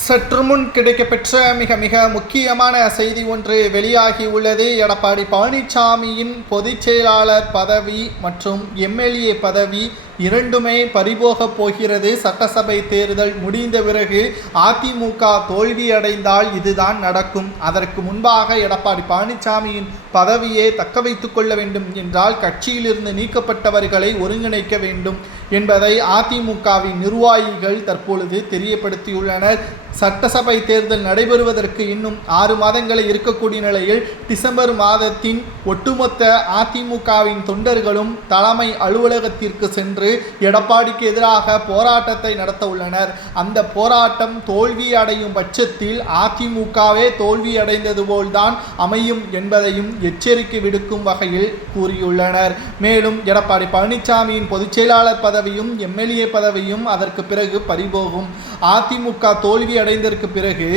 சற்று முன் கிடைக்கப்பெற்ற மிக மிக முக்கியமான செய்தி ஒன்று வெளியாகி உள்ளது. எடப்பாடி பழனிசாமியின் பொதுச் செயலாளர் பதவி மற்றும் எம்எல்ஏ பதவி இரண்டுமே பறிபோகப் போகிறது. சட்டசபை தேர்தல் முடிந்த பிறகு அதிமுக தோல்வியடைந்தால் இதுதான் நடக்கும். அதற்கு முன்பாக எடப்பாடி பழனிசாமியின் பதவியை தக்க வைத்துக் கொள்ள வேண்டும் என்றால் கட்சியிலிருந்து நீக்கப்பட்டவர்களை ஒருங்கிணைக்க வேண்டும் என்பதை அதிமுகவின் நிர்வாகிகள் தற்பொழுது தெரியப்படுத்தியுள்ளனர். சட்டசபை தேர்தல் நடைபெறுவதற்கு இன்னும் ஆறு மாதங்களே இருக்கக்கூடிய நிலையில் டிசம்பர் மாதத்தின் ஒட்டுமொத்த அதிமுகவின் தொண்டர்களும் தலைமை அலுவலகத்திற்கு சென்று எடப்பாடிக்கு எதிராக போராட்டத்தை நடத்த உள்ளனர். அந்த போராட்டம் தோல்வி அடையும் பட்சத்தில் அதிமுகவே தோல்வி அடைந்தது போல்தான் அமையும் என்பதையும் எச்சரிக்கை விடுக்கும் வகையில் கூறியுள்ளனர். மேலும் எடப்பாடி பழனிசாமியின் பொதுச் செயலாளர் பதவியும் எம்எல்ஏ பதவியும் அதற்கு பிறகு பறிபோகும். அதிமுக தோல்வி அடைந்ததற்கு பிறகு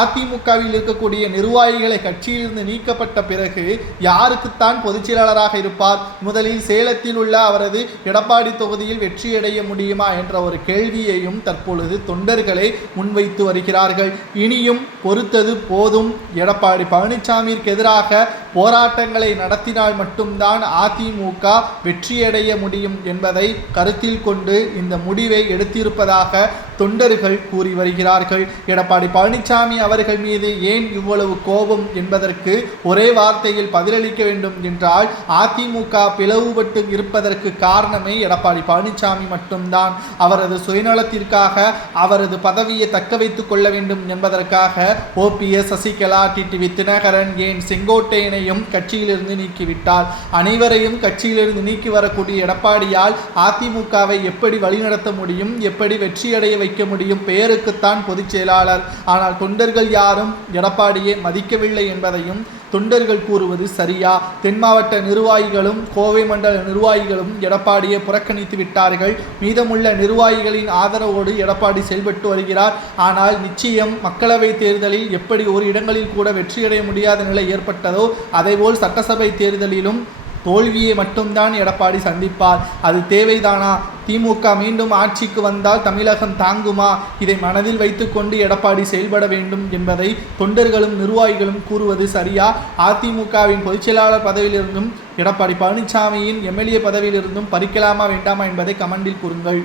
அதிமுகவில் இருக்கக்கூடிய நிர்வாகிகளை கட்சியிலிருந்து நீக்கப்பட்ட பிறகு யாருக்குத்தான் பொதுச் செயலாளராக இருப்பார்? முதலில் சேலத்தில் உள்ள அவரது எடப்பாடி தொகுதியில் வெற்றியடைய முடியுமா என்ற ஒரு கேள்வியையும் தற்பொழுது தொண்டர்களை முன்வைத்து வருகிறார்கள். இனியும் பொறுத்தது போதும். எடப்பாடி பழனிசாமிக்கு எதிராக போராட்டங்களை நடத்தினால் மட்டும்தான் அதிமுக வெற்றியடைய முடியும் என்பதை கருத்தில் கொண்டு இந்த முடிவை எடுத்திருப்பதாக தொண்டர்கள் கூறி வருகிறார்கள். எடப்பாடி பழனிசாமி அவர்கள் மீது ஏன் இவ்வளவு கோபம் என்பதற்கு ஒரே வார்த்தையில் பதிலளிக்க வேண்டும் என்றால் அதிமுக பிளவுபட்டு இருப்பதற்கு காரணமே எடப்பாடி பழனிசாமி மட்டும்தான். அவரது சுயநலத்திற்காக அவரது பதவியை தக்க வைத்துக் கொள்ள வேண்டும் என்பதற்காக ஓபிஎஸ் சசிகலா டிடிவி தினகரன் ஏன் செங்கோட்டையனையும் கட்சியிலிருந்து நீக்கிவிட்டார்? அனைவரையும் கட்சியிலிருந்து நீக்கி வரக்கூடிய எடப்பாடியால் அதிமுகவை எப்படி வழிநடத்த முடியும்? எப்படி வெற்றியடைய வைக்க முடியும். பெயருக்குத்தான் பொதுச் செயலாளர். ஆனால் தொண்டர்கள் யாரும் எடப்பாடியை மதிக்கவில்லை என்பதையும் தொண்டர்கள் கூறுவது சரியா? தென் மாவட்ட நிர்வாகிகளும் கோவை மண்டல நிர்வாகிகளும் எடப்பாடியை புறக்கணித்து விட்டார்கள். மீதமுள்ள நிர்வாகிகளின் ஆதரவோடு எடப்பாடி செயல்பட்டு வருகிறார். ஆனால் நிச்சயம் மக்களவைத் தேர்தலில் எப்படி ஒரு இடங்களில் கூட வெற்றியடைய முடியாத நிலை ஏற்பட்டதோ அதேபோல் சட்டசபை தேர்தலிலும் தோல்வியை மட்டும்தான் எடப்பாடி சந்திப்பார். அது தேவைதானா? திமுக மீண்டும் ஆட்சிக்கு வந்தால் தமிழகம் தாங்குமா? இதை மனதில் வைத்துக்கொண்டு எடப்பாடி செயல்பட வேண்டும் என்பதை தொண்டர்களும் நிர்வாகிகளும் கூறுவது சரியா? அதிமுகவின் பொதுச்செயலாளர் பதவியிலிருந்தும் எடப்பாடி பழனிசாமியின் எம்எல்ஏ பதவியிலிருந்தும் பறிக்கலாமா வேண்டாமா என்பதை கமெண்டில் கூறுங்கள்.